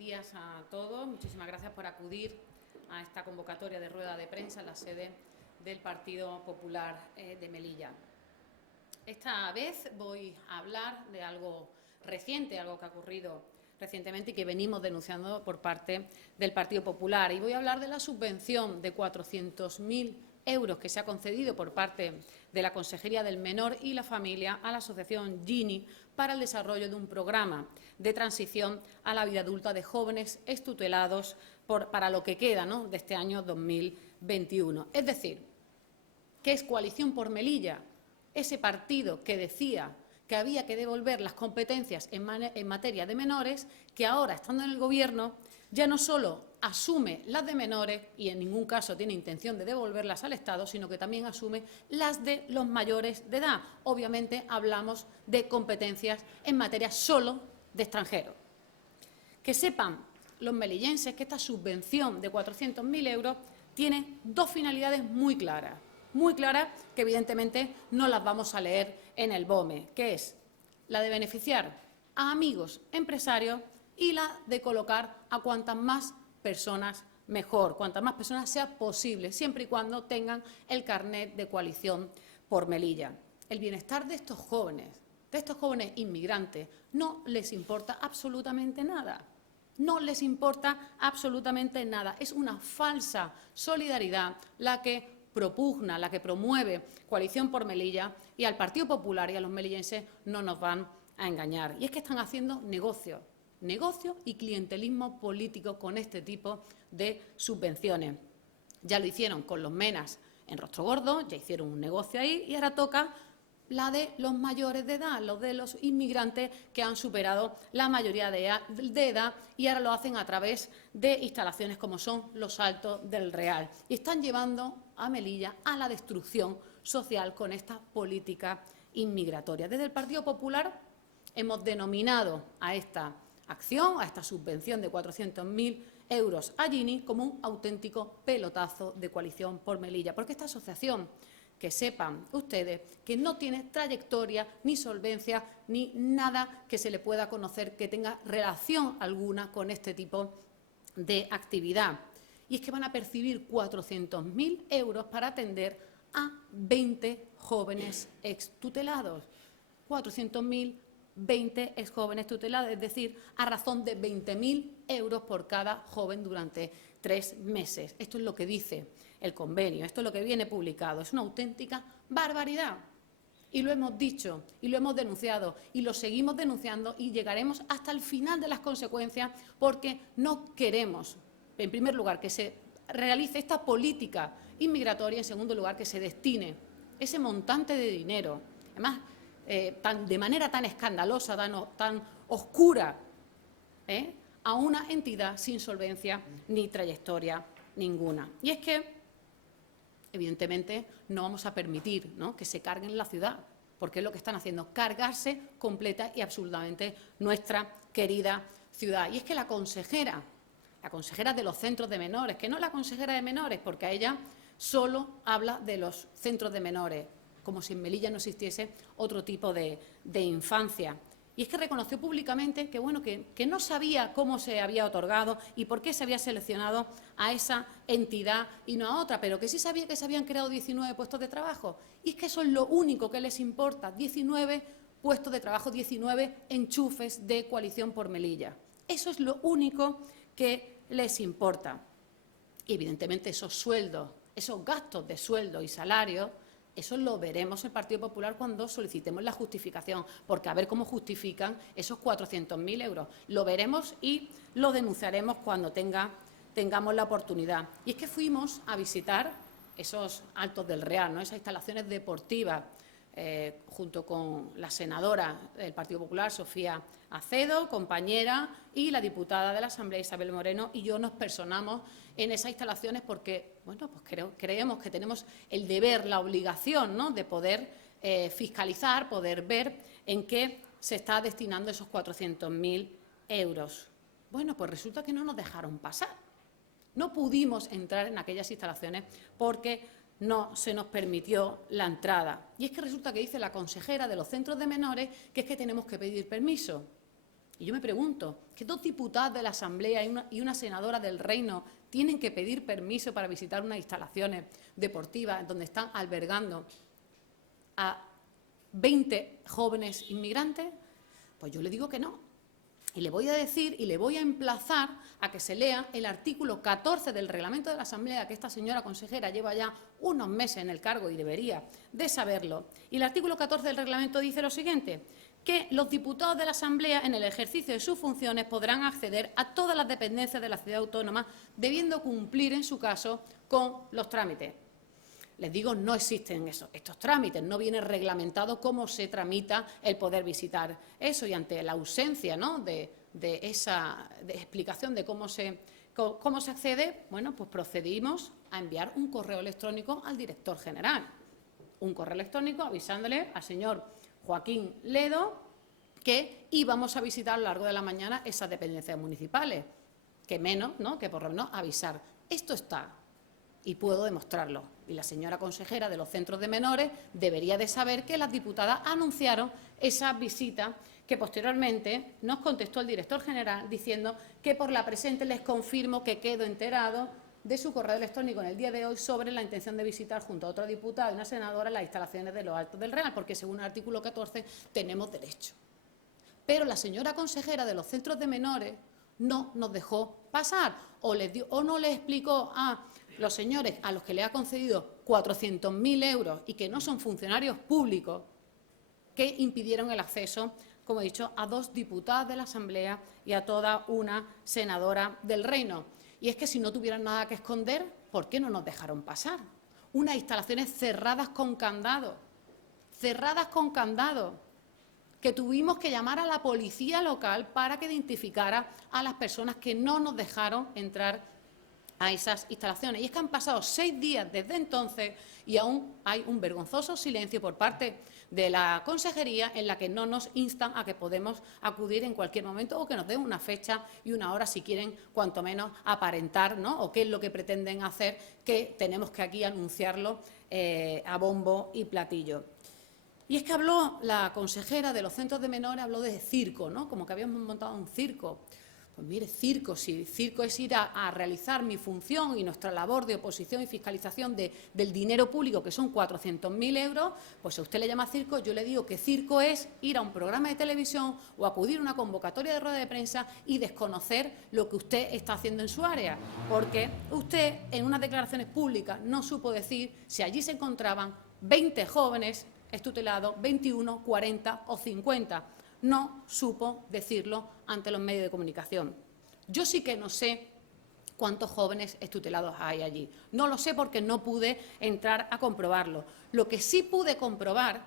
días a todos. Muchísimas gracias por acudir a esta convocatoria de rueda de prensa en la sede del Partido Popular de Melilla. Esta vez voy a hablar de algo reciente, algo que ha ocurrido recientemente y que venimos denunciando por parte del Partido Popular. Y voy a hablar de la subvención de 400.000 euros que se ha concedido por parte de la Consejería del Menor y la Familia a la Asociación Gini para el desarrollo de un programa de transición a la vida adulta de jóvenes extutelados para lo que queda, ¿no?, de este año 2021. Es decir, ¿qué es Coalición por Melilla? Ese partido que decía que había que devolver las competencias en materia de menores, que ahora, estando en el Gobierno, ya no solo asume las de menores y en ningún caso tiene intención de devolverlas al Estado, sino que también asume las de los mayores de edad. Obviamente hablamos de competencias en materia solo de extranjeros. Que sepan los melillenses que esta subvención de 400.000 euros tiene dos finalidades muy claras, que evidentemente no las vamos a leer en el BOME, que es la de beneficiar a amigos empresarios y la de colocar a cuantas más personas mejor, cuantas más personas sea posible, siempre y cuando tengan el carnet de Coalición por Melilla. El bienestar de estos jóvenes inmigrantes, no les importa absolutamente nada. No les importa absolutamente nada. Es una falsa solidaridad la que propugna, la que promueve Coalición por Melilla, y al Partido Popular y a los melillenses no nos van a engañar. Y es que están haciendo negocio y clientelismo político con este tipo de subvenciones. Ya lo hicieron con los MENAS en Rostrogordo, ya hicieron un negocio ahí y ahora toca la de los mayores de edad, los de los inmigrantes que han superado la mayoría de edad y ahora lo hacen a través de instalaciones como son los Altos del Real. Y están llevando a Melilla a la destrucción social con esta política inmigratoria. Desde el Partido Popular hemos denominado a esta acción, a esta subvención de 400.000 euros a Gini, como un auténtico pelotazo de Coalición por Melilla, porque esta asociación, que sepan ustedes, que no tiene trayectoria, ni solvencia, ni nada que se le pueda conocer que tenga relación alguna con este tipo de actividad. Y es que van a percibir 400.000 euros para atender a 20 jóvenes extutelados. 400.000, 20 exjóvenes tutelados, es decir, a razón de 20.000 euros por cada joven durante 3 meses. Esto es lo que dice el convenio, esto es lo que viene publicado. Es una auténtica barbaridad. Y lo hemos dicho, y lo hemos denunciado, y lo seguimos denunciando, y llegaremos hasta el final de las consecuencias, porque no queremos, en primer lugar, que se realice esta política inmigratoria, en segundo lugar, que se destine ese montante de dinero, además, de manera tan escandalosa, tan oscura, a una entidad sin solvencia ni trayectoria ninguna. Y es que, evidentemente, no vamos a permitir, ¿no?, que se carguen la ciudad, porque es lo que están haciendo, cargarse completa y absolutamente nuestra querida ciudad. Y es que la consejera de los centros de menores, que no es la consejera de menores, porque a ella solo habla de los centros de menores, como si en Melilla no existiese otro tipo de infancia. Y es que reconoció públicamente que, bueno, que no sabía cómo se había otorgado y por qué se había seleccionado a esa entidad y no a otra, pero que sí sabía que se habían creado 19 puestos de trabajo. Y es que eso es lo único que les importa, 19 puestos de trabajo, 19 enchufes de Coalición por Melilla. Eso es lo único que les importa. Y, evidentemente, esos sueldos, esos gastos de sueldo y salario, eso lo veremos el Partido Popular cuando solicitemos la justificación, porque a ver cómo justifican esos 400.000 euros. Lo veremos y lo denunciaremos cuando tengamos la oportunidad. Y es que fuimos a visitar esos Altos del Real, ¿no?, esas instalaciones deportivas, junto con la senadora del Partido Popular, Sofía Acedo, compañera, y la diputada de la Asamblea, Isabel Moreno, y yo nos personamos en esas instalaciones porque, bueno, pues creemos que tenemos el deber, la obligación, ¿no?, de poder fiscalizar, poder ver en qué se está destinando esos 400.000 euros. Bueno, pues resulta que no nos dejaron pasar. No pudimos entrar en aquellas instalaciones porque no se nos permitió la entrada. Y es que resulta que dice la consejera de los centros de menores que es que tenemos que pedir permiso. Y yo me pregunto, ¿qué 2 diputadas de la Asamblea y una senadora del Reino tienen que pedir permiso para visitar unas instalaciones deportivas donde están albergando a 20 jóvenes inmigrantes? Pues yo le digo que no. Y le voy a decir y le voy a emplazar a que se lea el artículo 14 del reglamento de la Asamblea, que esta señora consejera lleva ya unos meses en el cargo y debería de saberlo. Y el artículo 14 del reglamento dice lo siguiente, que los diputados de la Asamblea, en el ejercicio de sus funciones, podrán acceder a todas las dependencias de la ciudad autónoma, debiendo cumplir, en su caso, con los trámites. Les digo, no existen estos trámites, no viene reglamentado cómo se tramita el poder visitar eso, y ante la ausencia, ¿no?, de esa explicación de cómo se accede, bueno, pues procedimos a enviar un correo electrónico al director general, un correo electrónico avisándole al señor Joaquín Ledo que íbamos a visitar a lo largo de la mañana esas dependencias municipales, que menos, ¿no?, que por lo menos avisar. Esto está. Y puedo demostrarlo. Y la señora consejera de los centros de menores debería de saber que las diputadas anunciaron esa visita, que posteriormente nos contestó el director general diciendo que por la presente les confirmo que quedo enterado de su correo electrónico en el día de hoy sobre la intención de visitar junto a otro diputado y una senadora las instalaciones de los Altos del Real, porque según el artículo 14 tenemos derecho. Pero la señora consejera de los centros de menores no nos dejó pasar o no le explicó a los señores a los que le ha concedido 400.000 euros y que no son funcionarios públicos, que impidieron el acceso, como he dicho, a 2 diputadas de la Asamblea y a toda una senadora del Reino. Y es que si no tuvieran nada que esconder, ¿por qué no nos dejaron pasar? Unas instalaciones cerradas con candado, que tuvimos que llamar a la policía local para que identificara a las personas que no nos dejaron entrar a esas instalaciones. Y es que han pasado 6 días desde entonces y aún hay un vergonzoso silencio por parte de la consejería en la que no nos instan a que podemos acudir en cualquier momento o que nos den una fecha y una hora si quieren, cuanto menos, aparentar, ¿no?, o qué es lo que pretenden hacer, que tenemos que aquí anunciarlo a bombo y platillo. Y es que habló la consejera de los centros de menores, habló de circo, ¿no?, como que habíamos montado un circo. Pues mire, circo, si circo es ir a realizar mi función y nuestra labor de oposición y fiscalización del dinero público, que son 400.000 euros, pues si a usted le llama circo, yo le digo que circo es ir a un programa de televisión o acudir a una convocatoria de rueda de prensa y desconocer lo que usted está haciendo en su área, porque usted en unas declaraciones públicas no supo decir si allí se encontraban 20 jóvenes extutelados, 21, 40 o 50. No supo decirlo ante los medios de comunicación. Yo sí que no sé cuántos jóvenes extutelados hay allí. No lo sé porque no pude entrar a comprobarlo. Lo que sí pude comprobar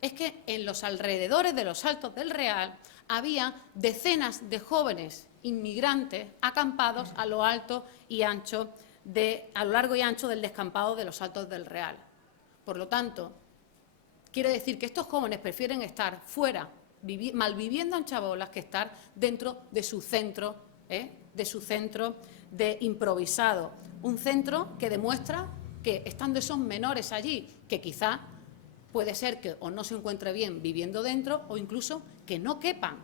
es que en los alrededores de los Altos del Real había decenas de jóvenes inmigrantes acampados a lo largo y ancho del descampado de los Altos del Real. Por lo tanto, quiero decir que estos jóvenes prefieren estar fuera, malviviendo en chabolas, que estar dentro de su centro, de improvisado. Un centro que demuestra que, estando esos menores allí, que quizá puede ser que o no se encuentre bien viviendo dentro o incluso que no quepan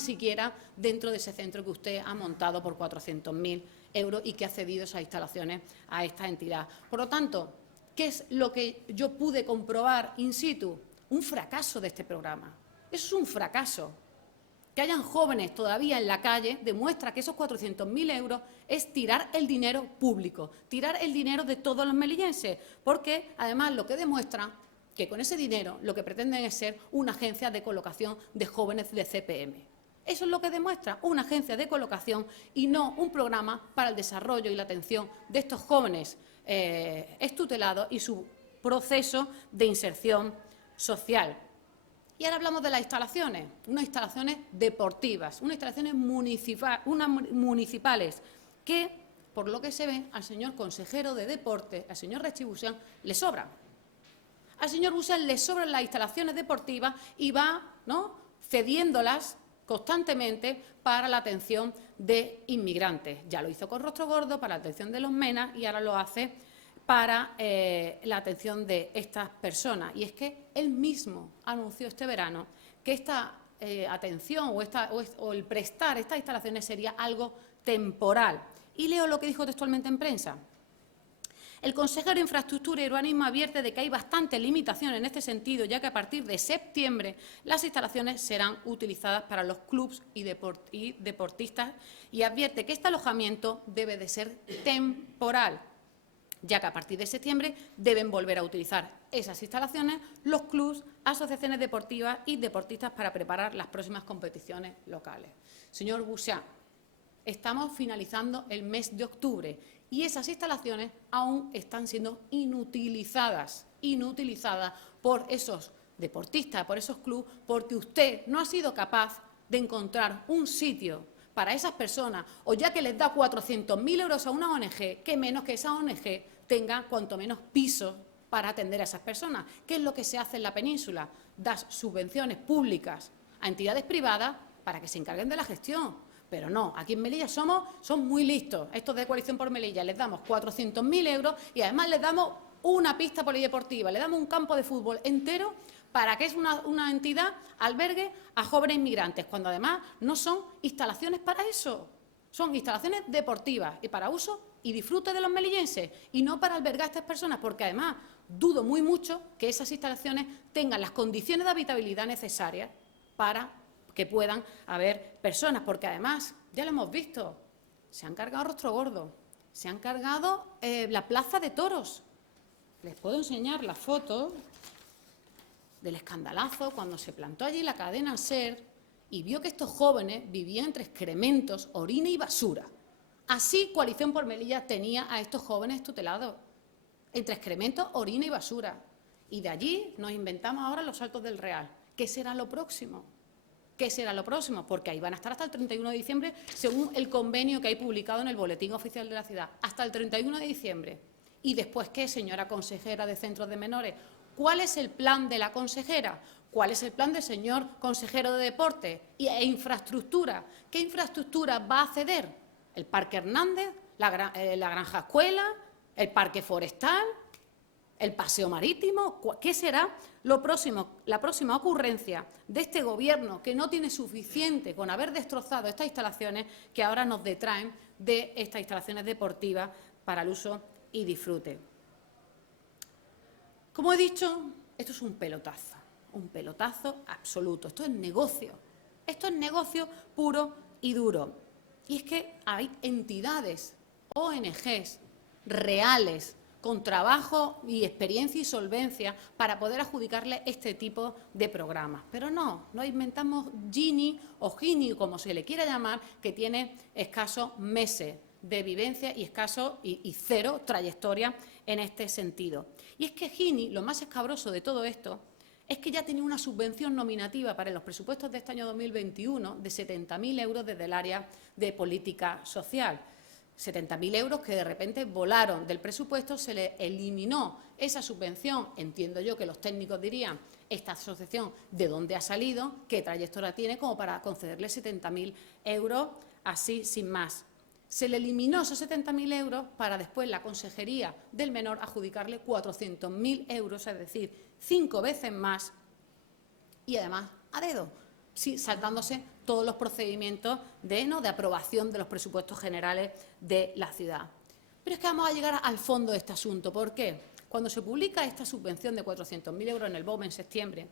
siquiera dentro de ese centro que usted ha montado por 400.000 euros y que ha cedido esas instalaciones a esta entidad. Por lo tanto, ¿qué es lo que yo pude comprobar in situ? Un fracaso de este programa. Eso es un fracaso. Que hayan jóvenes todavía en la calle demuestra que esos 400.000 euros es tirar el dinero público, tirar el dinero de todos los melillenses, porque además lo que demuestra que con ese dinero lo que pretenden es ser una agencia de colocación de jóvenes de CPM. Eso es lo que demuestra una agencia de colocación y no un programa para el desarrollo y la atención de estos jóvenes extutelados y su proceso de inserción social. Y ahora hablamos de las instalaciones, unas instalaciones deportivas, unas instalaciones municipales, que, por lo que se ve, al señor consejero de Deporte, al señor Rechibusian, le sobran. Al señor Busian le sobran las instalaciones deportivas y va, ¿no?, cediéndolas constantemente para la atención de inmigrantes. Ya lo hizo con Rostro Gordo para la atención de los MENA y ahora lo hace para la atención de estas personas. Y es que él mismo anunció este verano que esta atención o el prestar estas instalaciones sería algo temporal. Y leo lo que dijo textualmente en prensa. El consejero de Infraestructura y Urbanismo advierte de que hay bastantes limitaciones en este sentido, ya que a partir de septiembre las instalaciones serán utilizadas para los clubes y deportistas y advierte que este alojamiento debe de ser temporal, ya que a partir de septiembre deben volver a utilizar esas instalaciones los clubes, asociaciones deportivas y deportistas para preparar las próximas competiciones locales. Señor Buxá, estamos finalizando el mes de octubre y esas instalaciones aún están siendo inutilizadas por esos deportistas, por esos clubes, porque usted no ha sido capaz de encontrar un sitio para esas personas, o ya que les da 400.000 euros a una ONG, que menos que esa ONG tenga cuanto menos pisos para atender a esas personas. ¿Qué es lo que se hace en la península? Das subvenciones públicas a entidades privadas para que se encarguen de la gestión. Pero no, aquí en Melilla son muy listos, estos de Coalición por Melilla, les damos 400.000 euros y además les damos una pista polideportiva, le damos un campo de fútbol entero para que es una entidad albergue a jóvenes inmigrantes, cuando además no son instalaciones para eso, son instalaciones deportivas y para uso y disfrute de los melillenses y no para albergar a estas personas, porque además dudo muy mucho que esas instalaciones tengan las condiciones de habitabilidad necesarias para que puedan haber personas, porque además, ya lo hemos visto, se han cargado Rostro Gordo, se han cargado la Plaza de Toros. Les puedo enseñar la foto del escandalazo cuando se plantó allí la cadena SER y vio que estos jóvenes vivían entre excrementos, orina y basura. Así Coalición por Melilla tenía a estos jóvenes tutelados, entre excrementos, orina y basura. Y de allí nos inventamos ahora los Saltos del Real. ¿Qué será lo próximo? ¿Qué será lo próximo? Porque ahí van a estar hasta el 31 de diciembre, según el convenio que hay publicado en el Boletín Oficial de la Ciudad. Hasta el 31 de diciembre. ¿Y después qué, señora consejera de Centros de Menores? ¿Cuál es el plan de la consejera? ¿Cuál es el plan del señor consejero de Deporte e Infraestructura? ¿Qué infraestructura va a ceder? ¿El Parque Hernández? ¿La Granja Escuela? ¿El Parque Forestal? ¿El paseo marítimo? ¿Qué será lo próximo, la próxima ocurrencia de este Gobierno que no tiene suficiente con haber destrozado estas instalaciones que ahora nos detraen de estas instalaciones deportivas para el uso y disfrute? Como he dicho, esto es un pelotazo absoluto. Esto es negocio puro y duro. Y es que hay entidades, ONGs reales, con trabajo y experiencia y solvencia para poder adjudicarle este tipo de programas. Pero no inventamos Gini o Gini, como se le quiera llamar, que tiene escasos meses de vivencia y cero trayectoria en este sentido. Y es que Gini, lo más escabroso de todo esto, es que ya tenía una subvención nominativa para los presupuestos de este año 2021 de 70.000 euros desde el área de política social. 70.000 euros que de repente volaron del presupuesto, se le eliminó esa subvención. Entiendo yo que los técnicos dirían, esta asociación, ¿de dónde ha salido? ¿Qué trayectoria tiene como para concederle 70.000 euros así sin más? Se le eliminó esos 70.000 euros para después la Consejería del Menor adjudicarle 400.000 euros, es decir, 5 veces más y además a dedo, sí, saltándose todos los procedimientos de aprobación de los presupuestos generales de la ciudad. Pero es que vamos a llegar al fondo de este asunto. ¿Por qué? Cuando se publica esta subvención de 400.000 euros en el BOME en septiembre,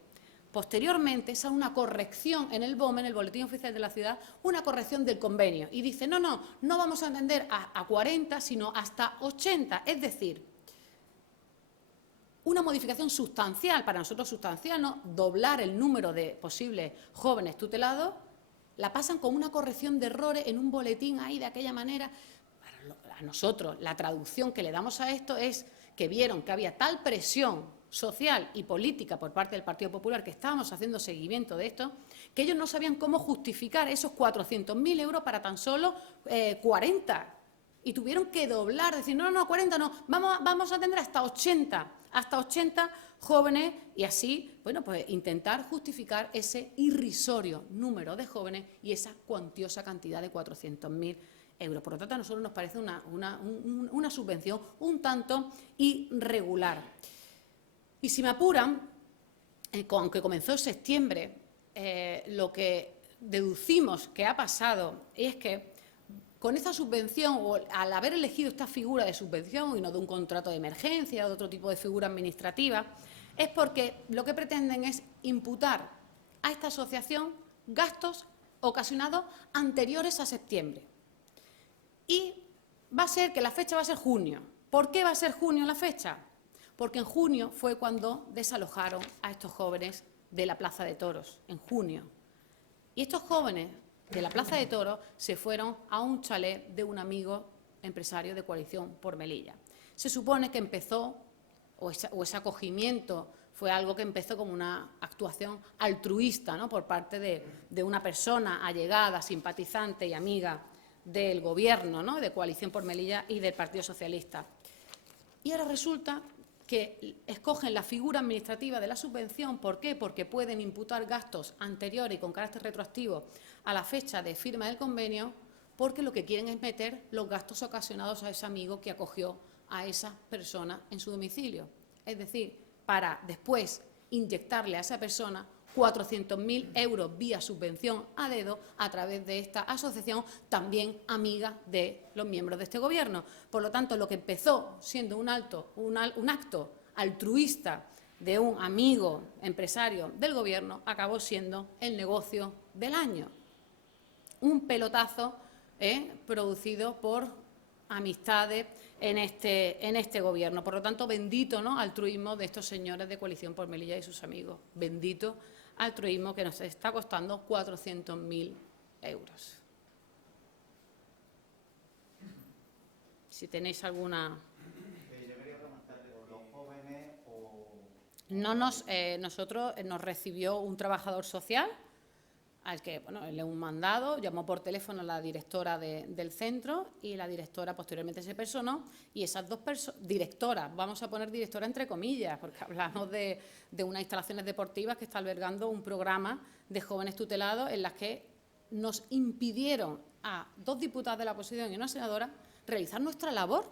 posteriormente sale una corrección en el BOME, en el Boletín Oficial de la Ciudad, una corrección del convenio. Y dice, no vamos a atender a 40, sino hasta 80. Es decir, una modificación sustancial, para nosotros sustancial, ¿no? Doblar el número de posibles jóvenes tutelados, la pasan con una corrección de errores en un boletín ahí de aquella manera. A nosotros, la traducción que le damos a esto es que vieron que había tal presión social y política por parte del Partido Popular, que estábamos haciendo seguimiento de esto, que ellos no sabían cómo justificar esos 400.000 euros para tan solo 40. Y tuvieron que doblar, decir, no, 40 no, vamos a atender hasta 80 jóvenes y así, bueno, pues intentar justificar ese irrisorio número de jóvenes y esa cuantiosa cantidad de 400.000 euros. Por lo tanto, a nosotros nos parece una subvención un tanto irregular. Y si me apuran, aunque comenzó en septiembre, lo que deducimos que ha pasado es que con esta subvención, o al haber elegido esta figura de subvención y no de un contrato de emergencia o de otro tipo de figura administrativa, es porque lo que pretenden es imputar a esta asociación gastos ocasionados anteriores a septiembre. Y va a ser que la fecha va a ser junio. ¿Por qué va a ser junio la fecha? Porque en junio fue cuando desalojaron a estos jóvenes de la Plaza de Toros, en junio. Y estos jóvenes de la Plaza de Toros se fueron a un chalet de un amigo empresario de Coalición por Melilla. Se supone que empezó, o ese acogimiento fue algo que empezó como una actuación altruista, ¿no?, por parte de una persona allegada, simpatizante y amiga del Gobierno, ¿no?, de Coalición por Melilla y del Partido Socialista. Y ahora resulta que escogen la figura administrativa de la subvención. ¿Por qué? Porque pueden imputar gastos anteriores y con carácter retroactivo a la fecha de firma del convenio, porque lo que quieren es meter los gastos ocasionados a ese amigo que acogió a esa persona en su domicilio. Es decir, para después inyectarle a esa persona 400.000 euros vía subvención a dedo a través de esta asociación, también amiga de los miembros de este Gobierno. Por lo tanto, lo que empezó siendo un acto altruista de un amigo empresario del Gobierno acabó siendo el negocio del año. Un pelotazo producido por amistades en este Gobierno. Por lo tanto, bendito, ¿no?, altruismo de estos señores de Coalición por Melilla y sus amigos. Bendito altruismo que nos está costando 400.000 euros. Si tenéis alguna... Yo quería preguntarte, ¿los jóvenes o...? Nosotros nos recibió un trabajador social al que, bueno, le un mandado, llamó por teléfono a la directora del centro y la directora posteriormente se personó, y esas dos directoras, vamos a poner directora entre comillas, porque hablamos de unas instalaciones deportivas que está albergando un programa de jóvenes tutelados en las que nos impidieron a 2 diputadas de la oposición y una senadora realizar nuestra labor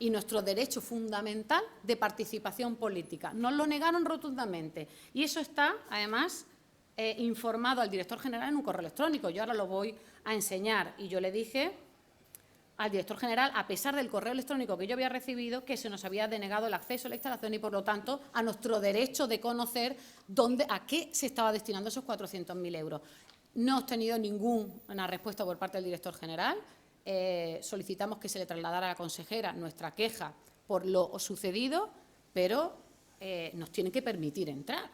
y nuestro derecho fundamental de participación política. Nos lo negaron rotundamente y eso está, además, informado al director general en un correo electrónico. Yo ahora lo voy a enseñar y yo le dije al director general, a pesar del correo electrónico que yo había recibido, que se nos había denegado el acceso a la instalación y, por lo tanto, a nuestro derecho de conocer a qué se estaba destinando esos 400.000 euros. No he obtenido ninguna respuesta por parte del director general. Solicitamos que se le trasladara a la consejera nuestra queja por lo sucedido, pero nos tienen que permitir entrar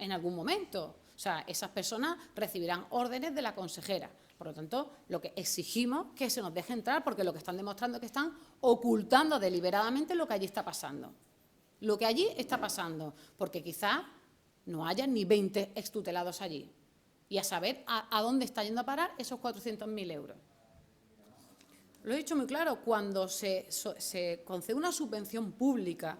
en algún momento. O sea, esas personas recibirán órdenes de la consejera. Por lo tanto, lo que exigimos es que se nos deje entrar, porque lo que están demostrando es que están ocultando deliberadamente lo que allí está pasando. Lo que allí está pasando, porque quizás no haya ni 20 extutelados allí. Y a saber a dónde está yendo a parar esos 400.000 euros. Lo he dicho muy claro, cuando se concede una subvención pública,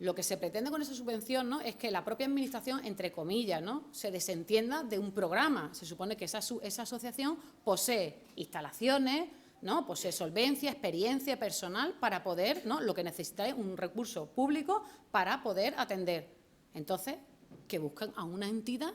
lo que se pretende con esa subvención, ¿no?, es que la propia administración, entre comillas, ¿no?, se desentienda de un programa. Se supone que esa asociación posee instalaciones, ¿no?, posee solvencia, experiencia personal para poder, ¿no?, lo que necesita es un recurso público para poder atender. Entonces, que busquen a una entidad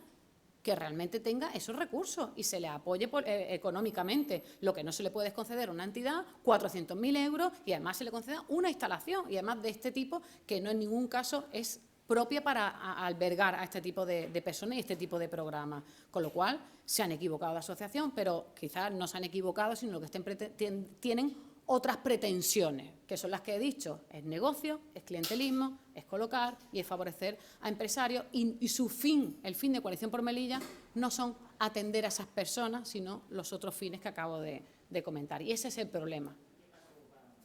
que realmente tenga esos recursos y se le apoye económicamente. Lo que no se le puede es conceder a una entidad 400.000 euros y además se le conceda una instalación, y además de este tipo, que no en ningún caso es propia para albergar a este tipo de personas y este tipo de programas. Con lo cual, se han equivocado la asociación, pero quizás no se han equivocado, sino lo que tienen otras pretensiones, que son las que he dicho: es negocio, es clientelismo, es colocar y es favorecer a empresarios, y su fin, el fin de Coalición por Melilla, no son atender a esas personas, sino los otros fines que acabo de comentar. Y ese es el problema.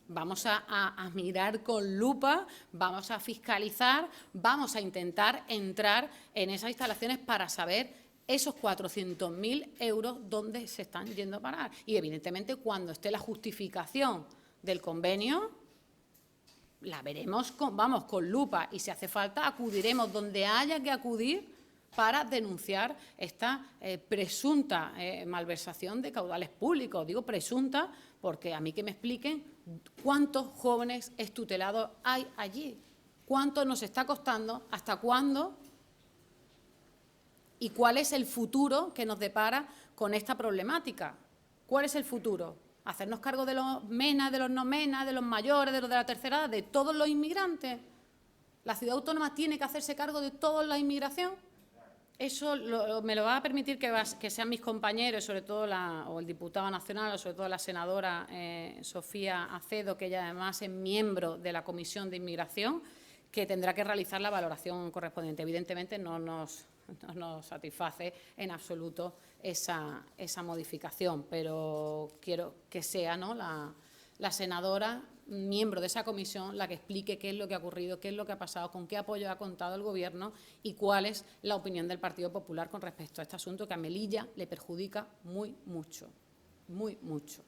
Vamos a mirar con lupa, vamos a fiscalizar, vamos a intentar entrar en esas instalaciones para saber esos 400.000 euros dónde se están yendo a parar. Y, evidentemente, cuando esté la justificación del convenio, la veremos con lupa, y si hace falta acudiremos donde haya que acudir para denunciar esta presunta malversación de caudales públicos. Digo presunta porque a mí que me expliquen cuántos jóvenes extutelados hay allí, cuánto nos está costando, hasta cuándo ¿Y cuál es el futuro que nos depara con esta problemática? ¿Cuál es el futuro? ¿Hacernos cargo de los MENA, de los no MENA, de los mayores, de los de la tercera edad, de todos los inmigrantes? ¿La ciudad autónoma tiene que hacerse cargo de toda la inmigración? Eso me lo va a permitir que sean mis compañeros, sobre todo o el diputado nacional, o sobre todo la senadora Sofía Acedo, que ella además es miembro de la Comisión de Inmigración, que tendrá que realizar la valoración correspondiente. Evidentemente no nos satisface en absoluto esa modificación, pero quiero que sea, ¿no?, la senadora, miembro de esa comisión, la que explique qué es lo que ha ocurrido, qué es lo que ha pasado, con qué apoyo ha contado el Gobierno y cuál es la opinión del Partido Popular con respecto a este asunto que a Melilla le perjudica muy mucho, muy mucho.